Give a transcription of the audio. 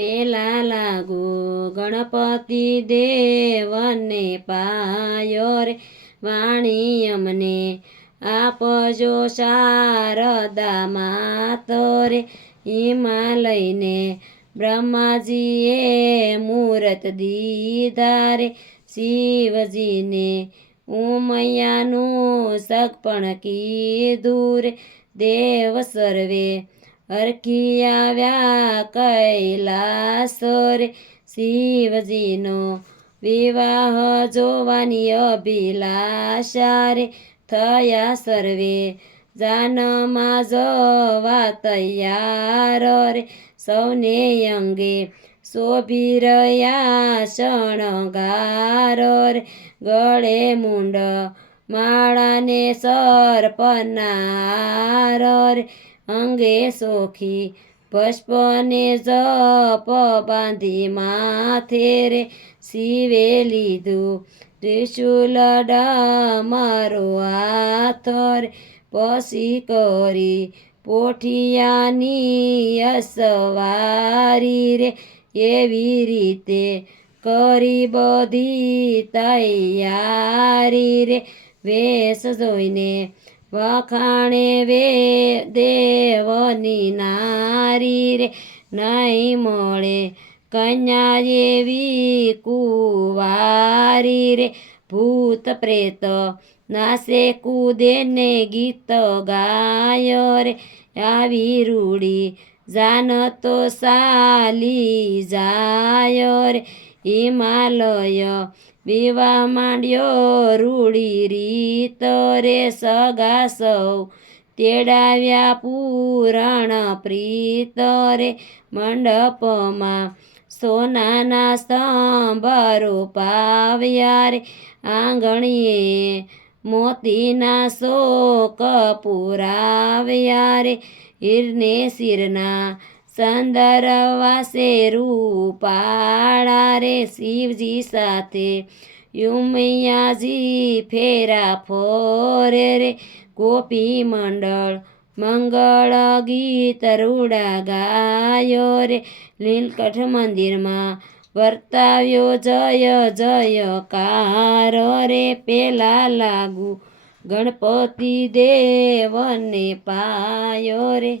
પેલા લાગુ ગણપતિ દેવને પાયો રે વાણી અમને આપજો શારદા માતો રે હિમાલયને બ્રહ્માજીએ મૂરત દીધા રે શિવજીને ઉમૈયાનું સગપણ કીધું રે દેવ સર્વે હરખી આવ્યા કૈલાસ રે શિવજીનો વિવાહ જોવાની અભિલાષા રે થયા સર્વે જાનમાં જવા તૈયાર રે સૌને અંગે શોભી રહ્યા શણગાર રે ગળે મુંડ માળાને સર્પનાર રે અંગે સોખી પુષ્પને જપ બાંધી માથે રે શિવે લીધું ત્રિશુલ ડમરો હાથ રે પછી કરી પોઠિયાની અસવારી રે એવી રીતે કરી બધી તૈયારી રે વેશ જોઈને વખાણે દેવની નારી રે નહીં મળે કન્યા એવી કુંવારી રે ભૂત પ્રેત નાસે કૂદે ને ગીત ગાય રે આવી રૂડી જાન તો ચાલી જાય રે હિમાલય વિવાહ માંડ્યો રૂડી રીત રે સગા સૌ તેડાવ્યા પૂરણ પ્રીત રે મંડપમાં સોનાના સ્તંભ પાવ્યા રે આંગણીએ મોતીના શોક પુરાવ્યા રે હીરને શિરના સંદર વાસે રૂપાળા રે શિવજી સાથે ઉમૈયાજી ફેરા ફોરે રે ગોપી મંડળ મંગળ ગીત રૂડા ગાયો રે નીલકંઠ મંદિરમાં વર્તાવ્યો જય જયકાર રે પેલા લાગુ ગણપતિ દેવને પાયો રે।